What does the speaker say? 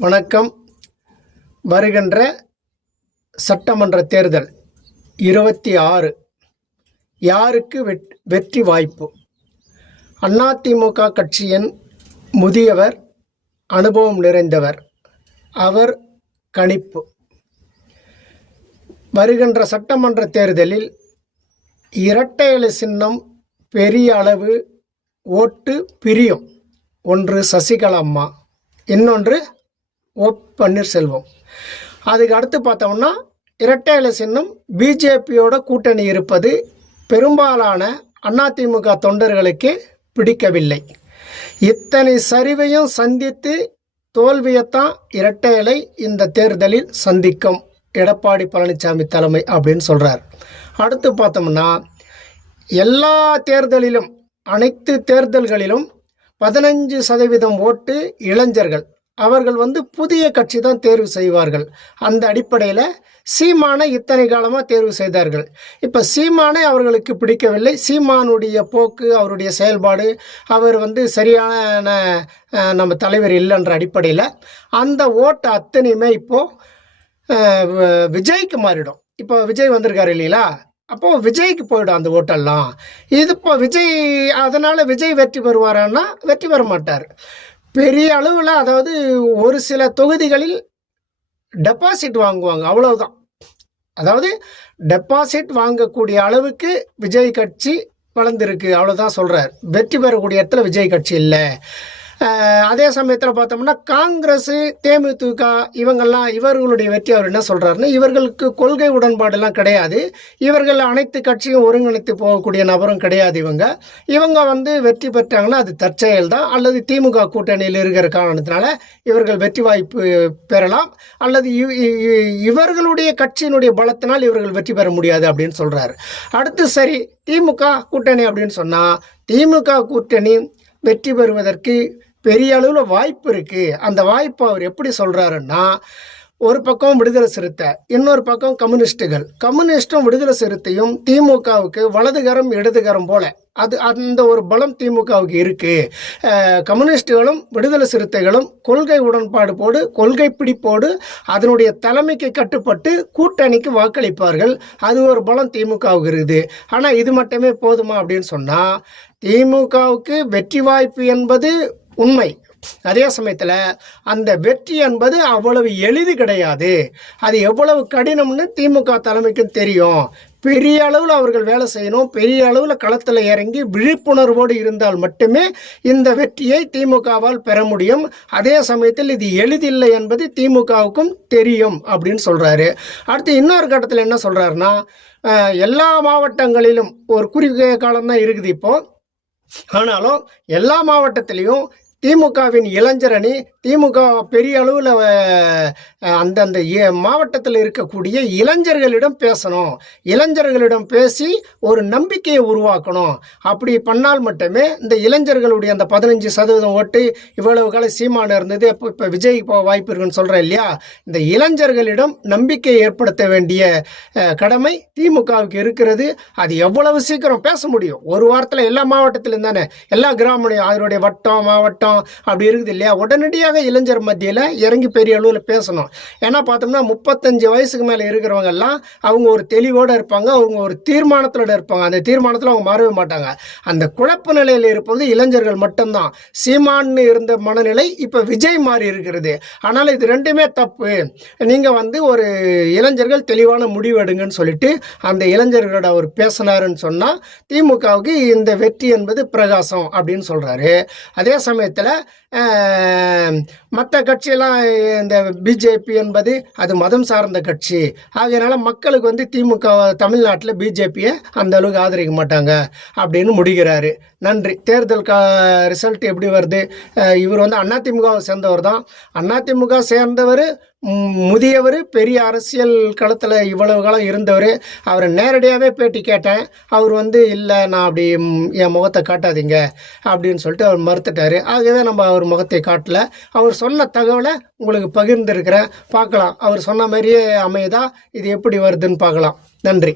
வணக்கம். வருகின்ற சட்டமன்ற தேர்தல் 26 யாருக்கு வெற்றி வாய்ப்பு? அதிமுக கட்சியின் முதியவர், அனுபவம் நிறைந்தவர், அவர் கணிப்பு. வருகின்ற சட்டமன்ற தேர்தலில் இரட்டை இலை சின்னம் பெரிய அளவு ஓட்டு பிரியும். ஒன்று சசிகலா அம்மா, இன்னொன்று ஓ பன்னீர்செல்வம். அதுக்கு அடுத்து பார்த்தோம்னா இரட்டை இலை சின்னம் பிஜேபியோட கூட்டணி இருப்பது பெரும்பாலான அதிமுக தொண்டர்களுக்கு பிடிக்கவில்லை. இத்தனை சரிவையும் சந்தித்து தோல்வியைத்தான் இரட்டை இலை இந்த தேர்தலில் சந்திக்கும் எடப்பாடி பழனிசாமி தலைமை அப்படின்னு சொல்கிறார். அடுத்து பார்த்தோம்னா எல்லா தேர்தலிலும், அனைத்து தேர்தல்களிலும் 15% ஓட்டு இளைஞர்கள். அவர்கள் புதிய கட்சி தான் தேர்வு செய்வார்கள். அந்த அடிப்படையில் சீமானை இத்தனை காலமாக தேர்வு செய்தார்கள். இப்போ சீமானை அவர்களுக்கு பிடிக்கவில்லை. சீமானுடைய போக்கு, அவருடைய செயல்பாடு, அவர் சரியான நம்ம தலைவர் இல்லைன்ற அடிப்படையில் அந்த ஓட்டு அத்தனையுமே இப்போது விஜய்க்கு மாறிடும். இப்போ விஜய் வந்திருக்காரு இல்லைங்களா, அப்போது விஜய்க்கு போயிடும் அந்த ஓட்டெல்லாம். இது இப்போ விஜய், அதனால் விஜய் வெற்றி பெறுவாரான்னா வெற்றி பெற மாட்டார். பெரிய அளவில், அதாவது ஒரு சில தொகுதிகளில் டெபாசிட் வாங்குவாங்க, அவ்வளவுதான். அதாவது டெபாசிட் வாங்கக்கூடிய அளவுக்கு விஜய் கட்சி வளர்ந்துருக்கு, அவ்வளோதான் சொல்கிறார். வெற்றி பெறக்கூடிய இடத்துல விஜய் கட்சி இல்லை. அதே சமயத்தில் பார்த்தோம்னா காங்கிரஸ், தேமுதிக இவர்களுடைய வெற்றி அவர் என்ன சொல்கிறாருன்னா, இவர்களுக்கு கொள்கை உடன்பாடெல்லாம் கிடையாது. இவர்கள் அனைத்து கட்சியும் ஒருங்கிணைத்து போகக்கூடிய நபரும் கிடையாது. இவங்க வெற்றி பெற்றாங்கன்னா அது தற்செயல் தான், அல்லது திமுக கூட்டணியில் இருக்கிற காரணத்தினால இவர்கள் வெற்றி வாய்ப்பு பெறலாம், அல்லது இவர்களுடைய கட்சியினுடைய பலத்தினால் இவர்கள் வெற்றி பெற முடியாது அப்படின்னு சொல்கிறாரு. அடுத்து சரி, திமுக கூட்டணி அப்படின்னு சொன்னால் திமுக கூட்டணி வெற்றி பெறுவதற்கு பெரிய அளவில் வாய்ப்பு இருக்குது. அந்த வாய்ப்பை அவர் எப்படி சொல்கிறாருன்னா, ஒரு பக்கம் விடுதலை சிறுத்தை, இன்னொரு பக்கம் கம்யூனிஸ்டும் விடுதலை சிறுத்தையும் திமுகவுக்கு வலதுகரம் இடதுகரம் போல அந்த ஒரு பலம் திமுகவுக்கு இருக்குது. கம்யூனிஸ்டுகளும் விடுதலை சிறுத்தைகளும் கொள்கை உடன்பாடு போடு, கொள்கை பிடிப்போடு அதனுடைய தலைமைக்கு கட்டுப்பட்டு கூட்டணிக்கு வாக்களிப்பார்கள். அது ஒரு பலம் திமுகவுக்கு இருக்குது. ஆனால் இது மட்டுமே போதுமா அப்படின்னு சொன்னால், திமுகவுக்கு வெற்றி வாய்ப்பு என்பது உண்மை. அதே சமயத்தில் அந்த வெற்றி என்பது அவ்வளவு எளிது கிடையாது. அது எவ்வளவு கடினம்னு திமுக தலைமைக்கும் தெரியும். பெரிய அளவில் அவர்கள் வேலை செய்யணும், பெரிய அளவில் களத்தில் இறங்கி விழிப்புணர்வோடு இருந்தால் மட்டுமே இந்த வெற்றியை திமுகவால் பெற முடியும். அதே சமயத்தில் இது எளிதில்லை என்பது திமுகவுக்கும் தெரியும் அப்படின்னு சொல்கிறாரு. அடுத்து இன்னொரு கட்டத்தில் என்ன சொல்கிறாருன்னா, எல்லா மாவட்டங்களிலும் ஒரு குறுகிய காலம்தான் இருக்குது இப்போது. ஆனாலும் எல்லா மாவட்டத்திலையும் திமுகவின் இளைஞரணி, திமுக பெரிய அளவில் அந்தந்த மாவட்டத்தில் இருக்கக்கூடிய இளைஞர்களிடம் பேசணும், இளைஞர்களிடம் பேசி ஒரு நம்பிக்கையை உருவாக்கணும். அப்படி பண்ணால் மட்டுமே இந்த இளைஞர்களுடைய அந்த 15% ஓட்டு இவ்வளவு கால சீமான இருந்தது, இப்போ விஜய் வாய்ப்பு இருக்குன்னு சொல்கிறேன் இல்லையா, இந்த இளைஞர்களிடம் நம்பிக்கை ஏற்படுத்த வேண்டிய கடமை திமுகவுக்கு இருக்கிறது. அது எவ்வளவு சீக்கிரம் பேச முடியும்? ஒரு வாரத்தில் எல்லா மாவட்டத்திலும் தானே, எல்லா கிராமம் அதனுடைய வட்டம் மாவட்டம் அப்படி இருக்குது இல்லையா, உடனடியாக இளைஞர் மத்தியில் இறங்கி பெரிய அளவில் பேசணும். ஏன்னா பார்த்தோம்னா 35 வயசுக்கு மேலே இருக்கிறவங்க எல்லாம் அவங்க ஒரு தெளிவோடு இருப்பாங்க, அவங்க ஒரு தீர்மானத்தோடு இருப்பாங்க. அந்த தீர்மானத்தில் அவங்க மாறவே மாட்டாங்க. அந்த குழப்ப நிலையில் இருப்பது இளைஞர்கள் மட்டும்தான். சீமான்னு இருந்த மனநிலை இப்போ விஜய் மாறி இருக்கிறது. ஆனால் இது ரெண்டுமே தப்பு. நீங்கள் ஒரு இளைஞர்கள் தெளிவான முடிவு எடுங்கன்னு சொல்லிட்டு அந்த இளைஞர்களோட அவர் பேசினாருன்னு சொன்னால் திமுகவுக்கு இந்த வெற்றி என்பது பிரகாசம் அப்படின்னு சொல்கிறாரு. அதே சமயத்தில் மற்ற கட்சியெல்லாம், இந்த பிஜேபி என்பது அது மதம் சார்ந்த கட்சி. ஆகையினால மக்களுக்கு திமுக தமிழ்நாட்டில் பிஜேபியை அந்த அளவுக்கு ஆதரிக்க மாட்டாங்க அப்படின்னு முடிகிறாரு. நன்றி. தேர்தல் ரிசல்ட் எப்படி வருது? இவர் அதிமுகவை சேர்ந்தவர் தான். அதிமுக சேர்ந்தவர், முதியவர், பெரிய அரசியல் களத்தில் இவ்வளவு காலம் இருந்தவர். அவரை நேரடியாகவே பேட்டி கேட்டேன். அவர் இல்லை, நான் அப்படி என் முகத்தை காட்டாதீங்க அப்படின்னு சொல்லிட்டு அவர் மறுத்துட்டார். ஆகவே நம்ம அவர் முகத்தை காட்டல. அவர் சொன்ன தகவலை உங்களுக்கு பகிர்ந்துருக்கிறேன், பார்க்கலாம். அவர் சொன்ன மாதிரியே அமையுதா, இது எப்படி வருதுன்னு பார்க்கலாம். நன்றி.